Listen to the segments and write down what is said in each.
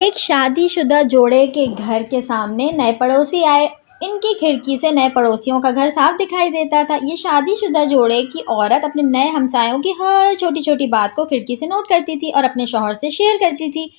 एक शादीशुदा जोड़े के घर के सामने नए पड़ोसी आए। इनकी खिड़की से नए पड़ोसियों का घर साफ दिखाई देता था। ये शादीशुदा जोड़े की औरत अपने नए हमसायों की हर छोटी छोटी बात को खिड़की से नोट करती थी और अपने शौहर से शेयर करती थी।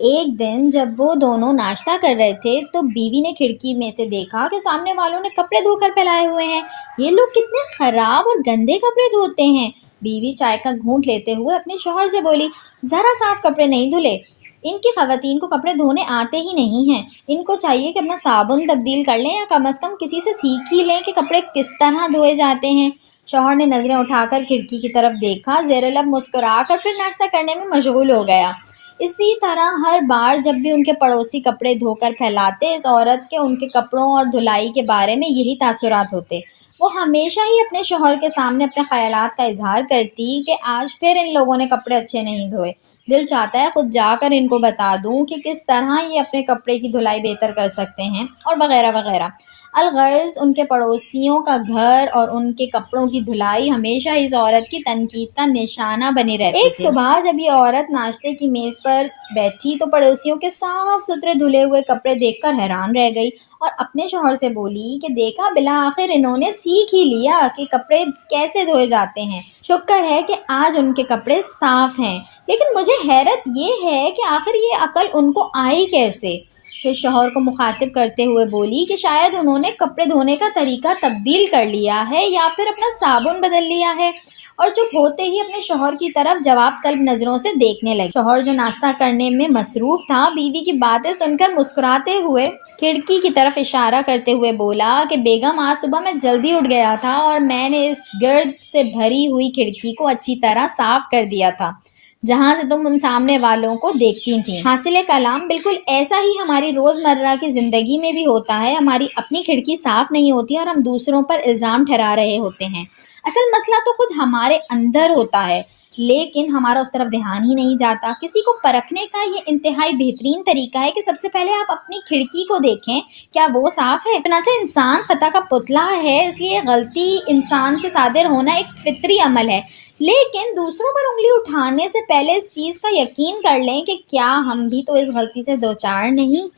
एक दिन जब वो दोनों नाश्ता कर रहे थे तो बीवी ने खिड़की में से देखा कि सामने वालों ने कपड़े धोकर फैलाए हुए हैं। ये लोग कितने खराब और गंदे कपड़े धोते हैं। बीवी चाय का घूंट लेते हुए अपने शौहर से बोली, जरा साफ कपड़े नहीं धुले। इनकी खवातीन को कपड़े धोने आते ही नहीं हैं। इनको चाहिए कि अपना साबुन तब्दील कर लें या कम से कम किसी से सीख ही लें कि कपड़े किस तरह धोए जाते हैं। शौहर ने नज़रें उठाकर खिड़की की तरफ देखा, ज़ेर लब मुस्कुराकर फिर नाश्ता करने में मशगूल हो गया। इसी तरह हर बार जब भी उनके पड़ोसी कपड़े धोकर फैलाते, इस औरत के उनके कपड़ों और धुलाई के बारे में यही तासुरात होते। वो हमेशा ही अपने शौहर के सामने अपने ख्यालात का इजहार करती कि आज फिर इन लोगों ने कपड़े अच्छे नहीं धोए। दिल चाहता है खुद जाकर इनको बता दूं कि किस तरह ये अपने कपड़े की धुलाई बेहतर कर सकते हैं और वगैरह वगैरह। अलगर्ज उनके पड़ोसियों का घर और उनके कपड़ों की धुलाई हमेशा इस औरत की तनकीद का निशाना बनी रहती थी। एक सुबह जब ये औरत नाश्ते की मेज पर बैठी तो पड़ोसियों के साफ सुथरे धुले हुए कपड़े देखकर हैरान रह गई और अपने शौहर से बोली कि देखा, बिला आखिर इन्होंने सीख ही लिया कि कपड़े कैसे धोए जाते हैं। शुक्र है कि आज उनके कपड़े साफ हैं, लेकिन मुझे हैरत ये है कि आखिर ये अकल उनको आई कैसे। फिर शौहर को मुखातिब करते हुए बोली कि शायद उन्होंने कपड़े धोने का तरीका तब्दील कर लिया है या फिर अपना साबुन बदल लिया है। और चुप होते ही अपने शौहर की तरफ जवाब तलब नजरों से देखने लगे। शौहर जो नाश्ता करने में मसरूफ था, बीवी की बातें सुनकर मुस्कुराते हुए खिड़की की तरफ इशारा करते हुए बोला कि बेगम, आज सुबह मैं जल्दी उठ गया था और मैंने इस गर्द से भरी हुई खिड़की को अच्छी तरह साफ कर दिया था जहां से तुम उन सामने वालों को देखती थी। हासिल कलाम, बिल्कुल ऐसा ही हमारी रोजमर्रा की जिंदगी में भी होता है। हमारी अपनी खिड़की साफ नहीं होती और हम दूसरों पर इल्जाम ठहरा रहे होते हैं। असल मसला तो खुद हमारे अंदर होता है, लेकिन हमारा उस तरफ ध्यान ही नहीं जाता। किसी को परखने का ये इंतहाई बेहतरीन तरीका है कि सबसे पहले आप अपनी खिड़की को देखें, क्या वो साफ है। चनाचा इंसान खता का पुतला है, इसलिए गलती इंसान से सादिर होना एक फितरी अमल है। लेकिन दूसरों पर उंगली उठाने से पहले इस चीज़ का यकीन कर लें कि क्या हम भी तो इस गलती से दो चार नहीं।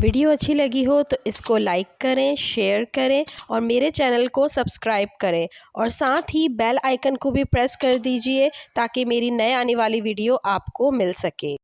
वीडियो अच्छी लगी हो तो इसको लाइक करें, शेयर करें और मेरे चैनल को सब्सक्राइब करें और साथ ही बेल आइकन को भी प्रेस कर दीजिए ताकि मेरी नए आने वाली वीडियो आपको मिल सके।